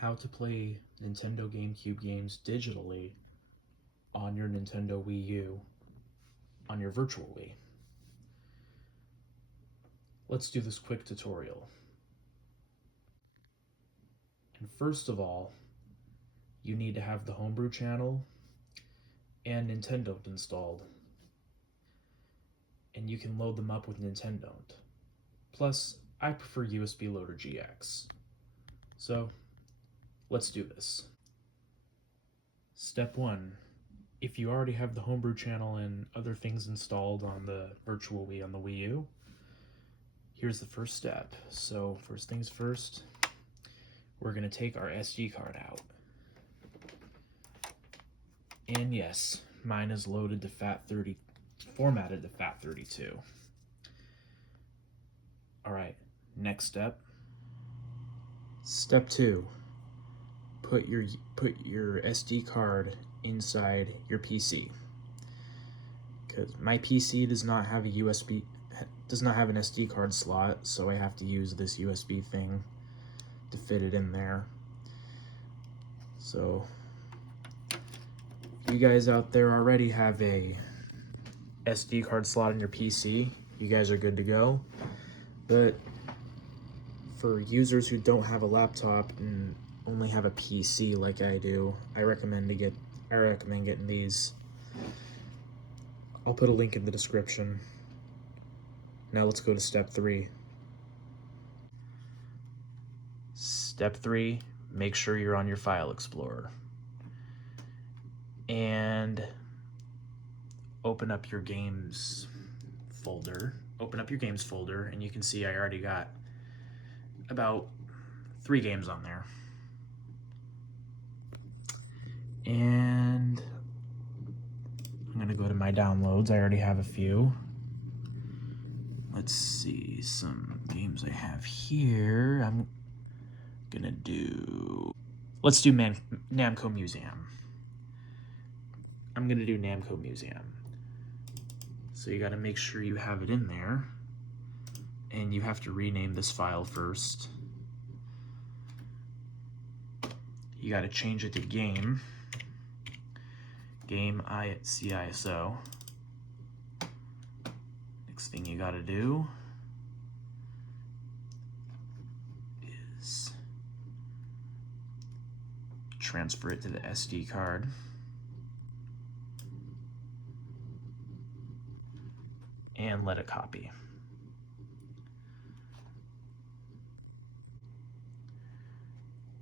how to play Nintendo GameCube games digitally on your Nintendo Wii U on your Virtual Wii. Let's do this quick tutorial. And first of all, you need to have the Homebrew channel and Nintendo installed. And you can load them up with Nintendo. Plus, I prefer USB Loader GX. So, let's do this. Step 1. If you already have the Homebrew channel and other things installed on the Virtual Wii on the Wii U, here's the first step. So, first things first, we're going to take our SD card out. And yes, mine is loaded to FAT30, formatted to FAT32. Alright, next step. Step 2. Put your SD card inside your PC. Because my PC does not have an SD card slot, so I have to use this USB thing to fit it in there. So if you guys out there already have a SD card slot in your PC, you guys are good to go. But for users who don't have a laptop and only have a PC like I do, I recommend getting these. I'll put a link in the description. Now let's go to step 3. Step 3, make sure you're on your File Explorer. And open up your games folder. Open up your games folder, and you can see I already got about 3 games on there. And I'm going to go to my downloads. I already have a few. Let's see some games I have here. I'm going to do... Let's do Namco Museum. I'm going to do Namco Museum. So you got to make sure you have it in there. And you have to rename this file first. You got to change it to game CISO. Next thing you got to do is transfer it to the SD card. And let it copy.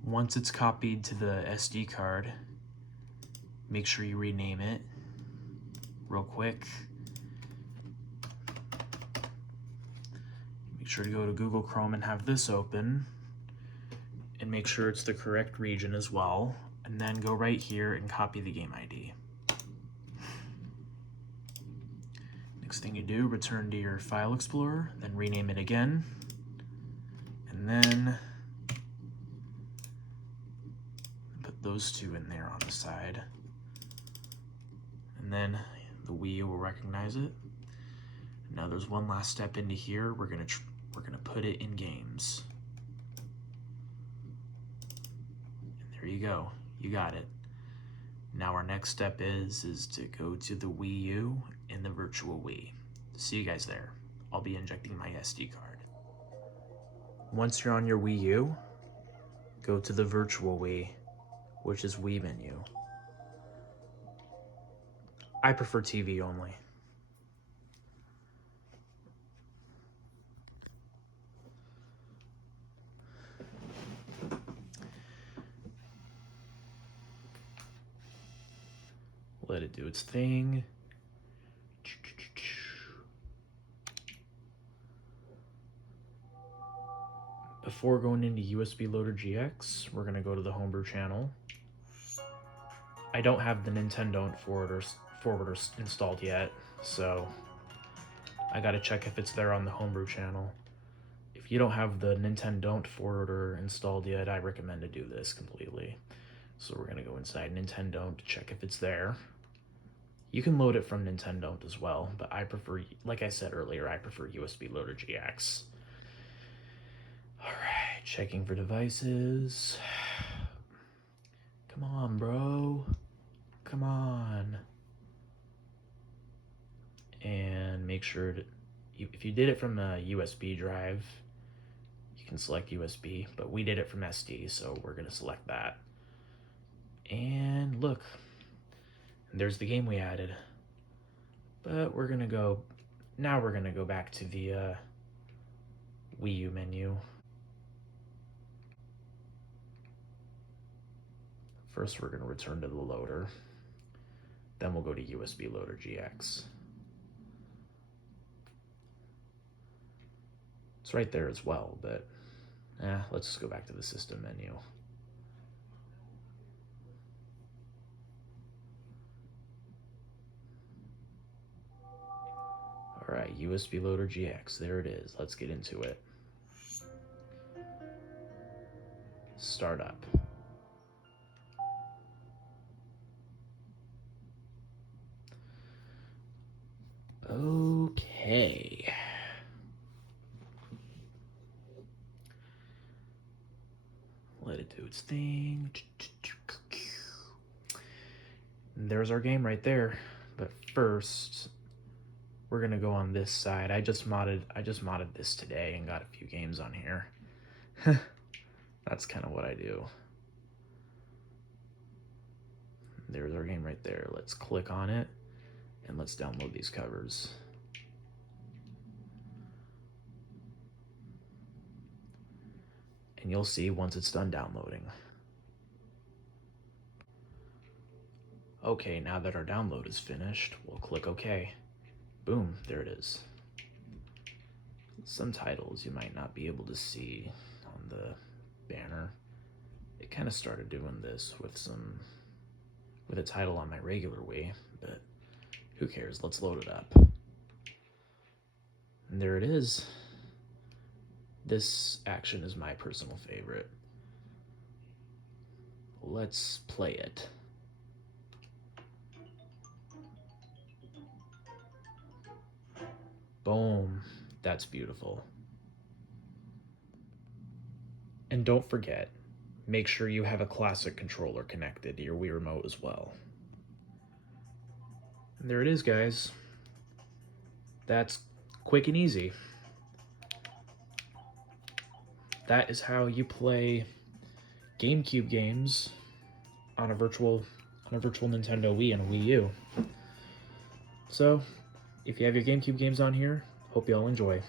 Once it's copied to the SD card, make sure you rename it real quick. Make sure to go to Google Chrome and have this open, and make sure it's the correct region as well, and then go right here and copy the game ID. Next thing you do, return to your File Explorer, then rename it again, and then put those 2 in there on the side. And then the Wii U will recognize it. Now there's one last step into here. We're gonna put it in games. And there you go. You got it. Now our next step is to go to the Wii U and the Virtual Wii. See you guys there. I'll be injecting my SD card. Once you're on your Wii U, go to the Virtual Wii, which is Wii menu. I prefer TV only. Let it do its thing. Before going into USB Loader GX, we're going to go to the Homebrew channel. I don't have the Nintendo forwarder installed yet, so I got to check if it's there on the Homebrew channel. If you don't have the Nintendo forwarder installed yet, I recommend to do this completely. So we're going to go inside Nintendo to check if it's there. You can load it from Nintendo as well, but I prefer, like I said earlier, I prefer USB Loader GX. Alright, checking for devices. Come on, bro. Come on. And make sure to, if you did it from a USB drive, you can select USB, but we did it from SD, so we're gonna select that. And look, there's the game we added. But we're gonna go, now we're gonna go back to the Wii U menu. First, we're gonna return to the loader. Then we'll go to USB Loader GX. It's right there as well, but let's just go back to the system menu. All right, USB Loader GX, there it is. Let's get into it. Start up. Okay. Let it do its thing. And there's our game right there. But first, we're gonna go on this side. I just modded this today and got a few games on here. That's kind of what I do. There's our game right there. Let's click on it and let's download these covers. And you'll see once it's done downloading. Okay, now that our download is finished, we'll click OK. Boom, there it is. Some titles you might not be able to see on the banner. It kind of started doing this with a title on my regular Wii, but who cares? Let's load it up. And there it is. This action is my personal favorite. Let's play it. Boom. That's beautiful. And don't forget, make sure you have a classic controller connected to your Wii Remote as well. And there it is, guys. That's quick and easy. That is how you play GameCube games on a virtual Nintendo Wii and a Wii U. So, if you have your GameCube games on here, hope you all enjoy.